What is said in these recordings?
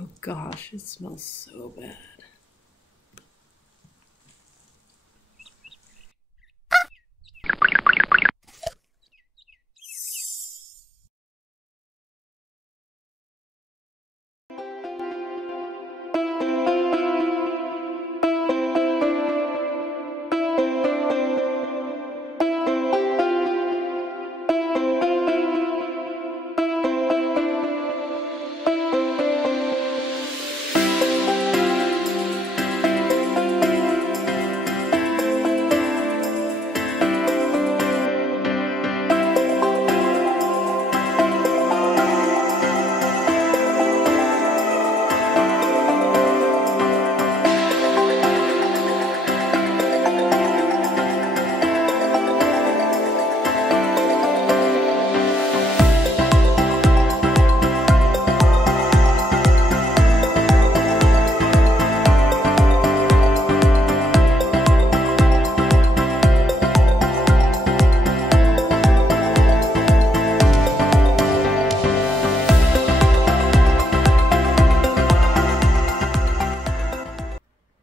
Oh gosh, it smells so bad.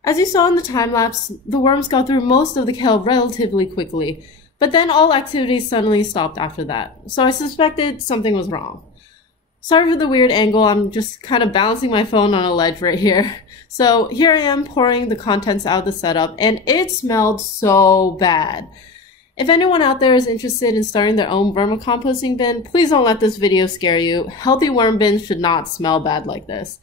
As you saw in the time lapse, the worms got through most of the kale relatively quickly, but then all activities suddenly stopped after that, so I suspected something was wrong. Sorry for the weird angle, I'm just kind of balancing my phone on a ledge right here. So here I am pouring the contents out of the setup, and it smelled so bad. If anyone out there is interested in starting their own vermicomposting bin, please don't let this video scare you. Healthy worm bins should not smell bad like this.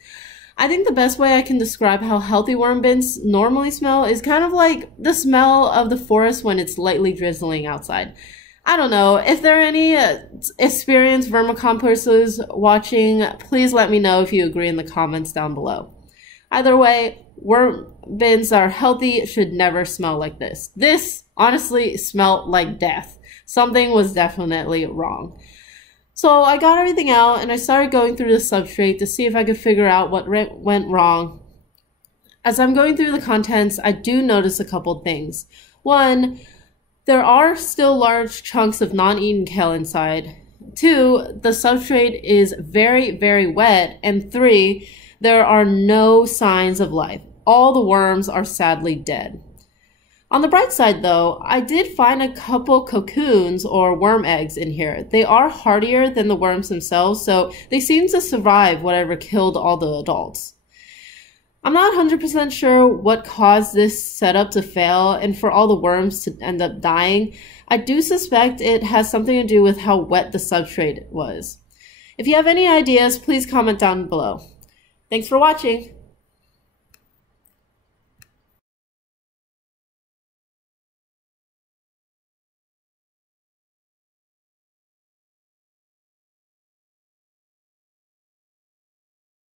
I think the best way I can describe how healthy worm bins normally smell is kind of like the smell of the forest when it's lightly drizzling outside. I don't know, if there are any experienced vermicomposters watching, please let me know if you agree in the comments down below. Either way, worm bins that are healthy should never smell like this. This honestly smelled like death. Something was definitely wrong. So I got everything out and I started going through the substrate to see if I could figure out what went wrong. As I'm going through the contents, I do notice a couple things. One, there are still large chunks of non-eaten kale inside. Two, the substrate is very, very wet. And three, there are no signs of life. All the worms are sadly dead. On the bright side though, I did find a couple cocoons or worm eggs in here. They are hardier than the worms themselves, so they seem to survive whatever killed all the adults. I'm not 100% sure what caused this setup to fail and for all the worms to end up dying. I do suspect it has something to do with how wet the substrate was. If you have any ideas, please comment down below. Thanks for watching.